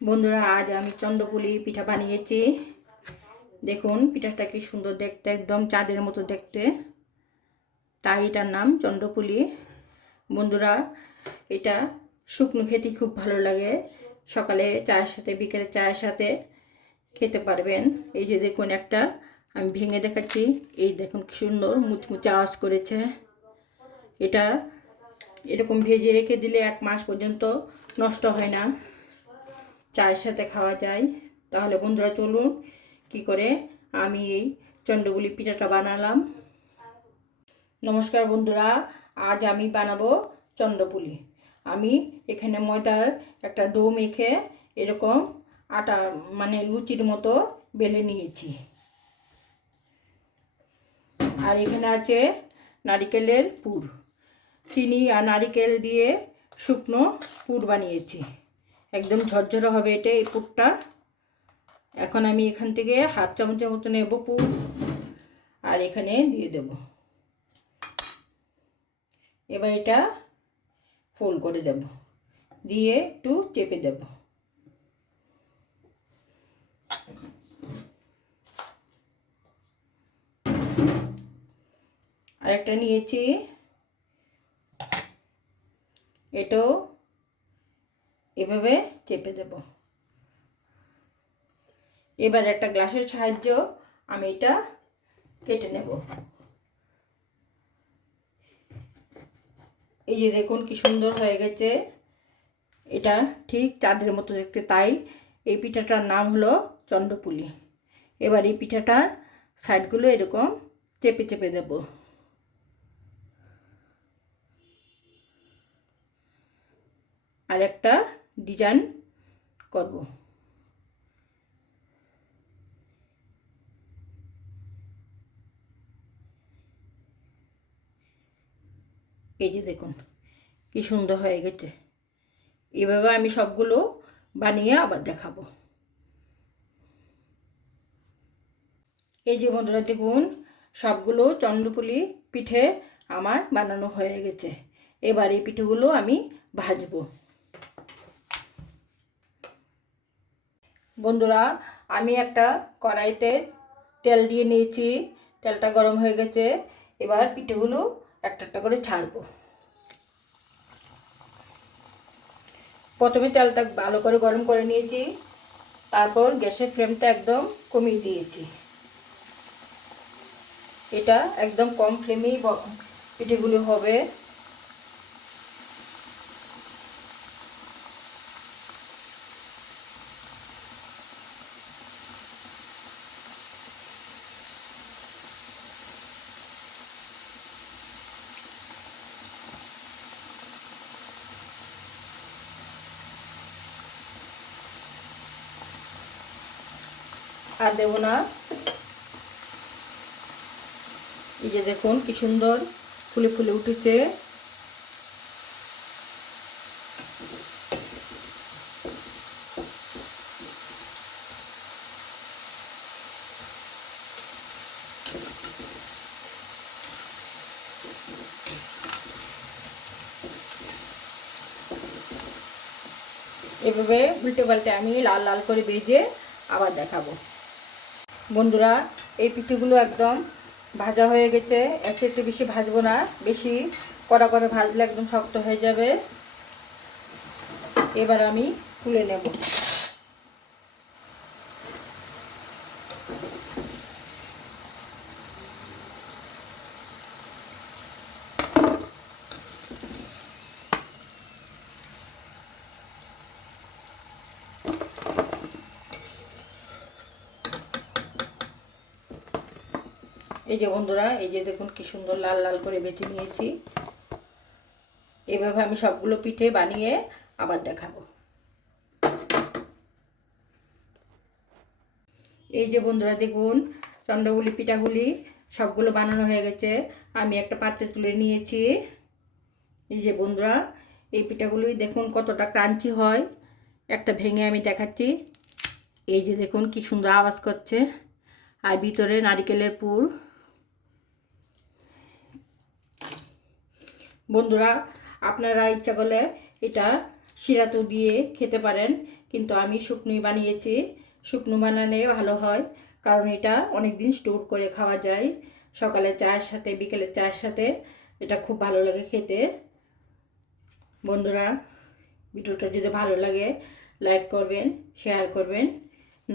বন্ধুরা, আজ আমি চন্দ্রপুলি পিঠা বানিয়েছি। দেখুন পিঠাটা কি সুন্দর দেখতে, একদম চাঁদের মতো দেখতে, তাই এটার নাম চন্দ্রপুলি। বন্ধুরা, এটা শুকনো খেতে খুব ভালো লাগে। সকালে চায়ের সাথে, বিকেলে চায়ের সাথে খেতে পারবেন। এই যে দেখুন, একটা আমি ভেঙে দেখাচ্ছি। এই দেখুন কি সুন্দর মুচমুচে আওয়াজ করেছে। এটা এরকম ভেজে রেখে দিলে 1 মাস পর্যন্ত নষ্ট হয় না, চায়ের সাথে খাওয়া যায়। তাহলে বন্ধুরা চলুন কি করে আমি এই চন্দ্রপুলি পিঠাটা বানালাম। নমস্কার বন্ধুরা, আজ আমি বানাবো চন্দ্রপুলি। আমি এখানে ময়দার একটা ডো মেখে এরকম আটা মানে লুচির মতো বেলে নিয়েছি। আর এখানে আছে নারিকেলের পুর, চিনি আর নারিকেল দিয়ে শুকনো পুর বানিয়েছি। একদম ঝরঝরে হবে এটা, এই পুরটা। এখন আমি এখান থেকে 1/2 চামচের মতো নেব পুর, আর এখানে দিয়ে দেব। এবার এটা ফোল্ড করে দেব, দিয়ে একটু চেপে দেব। আরেকটা নিয়েছি, এটাও এভাবে চেপে দেব। এবার একটা গ্লাসের সাহায্য আমি এটা কেটে নেব। এই যে দেখুন কি সুন্দর হয়ে গেছে, এটা ঠিক চাঁদের মতো দেখতে, তাই এই পিঠাটার নাম হলো চন্দ্রপুলি। এবার এই পিঠাটার সাইডগুলো এরকম চেপে চেপে দেব। আর একটা ডিজাইন করব। এই যে দেখুন কি সুন্দর হয়ে গেছে। এভাবে আমি সবগুলো বানিয়ে আবার দেখাবো। এই যে বন্ধুরা দেখুন, সবগুলো চন্দ্রপুলি পিঠে আমার বানানো হয়ে গেছে। এবার এই পিঠেগুলো আমি ভাজবো। বন্ধুরা, আমি একটা কড়াইতে তেল দিয়ে নিয়েছি, তেলটা গরম হয়ে গেছে। এবার পিঠেগুলো একটা একটা করে ছাড়বো। প্রথমে তেলটা ভালো করে গরম করে নিয়েছি, তারপর গ্যাসের ফ্লেমটা একদম কমিয়ে দিয়েছি। এটা একদম কম ফ্লেমেই পিঠেগুলো হবে। আর দেব না। এই যে দেখুন কি সুন্দর ফুলে ফুলে উঠেছে। এভাবে উল্টে পাল্টে আমি লাল লাল করে ভেজে আবার দেখাবো। বন্ধুরা, এই পিঠেগুলো একদম ভাজা হয়ে গেছে। এর চেয়ে একটু বেশি ভাজবো না, বেশি কড়া করে ভাজলে একদম শক্ত হয়ে যাবে। এবার আমি তুলে নেব। এই যে বন্ধুরা, এই যে দেখুন কি সুন্দর লাল লাল করে বেটে নিয়েছি। এভাবে আমি সবগুলো পিঠে বানিয়ে আবার দেখাবো। এই যে বন্ধুরা দেখুন, চন্দ্রপুলি পিঠাগুলি সবগুলো বানানো হয়ে গেছে। আমি একটা পাত্রে তুলে নিয়েছি। এই যে বন্ধুরা, এই পিঠাগুলি দেখুন কতটা ক্রাঞ্চি হয়। একটা ভেঙে আমি দেখাচ্ছি। এই যে দেখুন কি সুন্দর আওয়াজ করছে, আর ভিতরে নারকেলের পুর। বন্ধুরা, আপনারা ইচ্ছা করলে এটা শিরাতেও দিয়ে খেতে পারেন, কিন্তু আমি শুকনোই বানিয়েছি। শুকনো বানালে ভালো হয়, কারণ এটা অনেক দিন স্টোর করে খাওয়া যায়। সকালে চায়ের সাথে, বিকেলে চায়ের সাথে এটা খুব ভালো লাগে খেতে। বন্ধুরা, ভিডিওটা যদি ভালো লাগে লাইক করবেন, শেয়ার করবেন।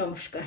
নমস্কার।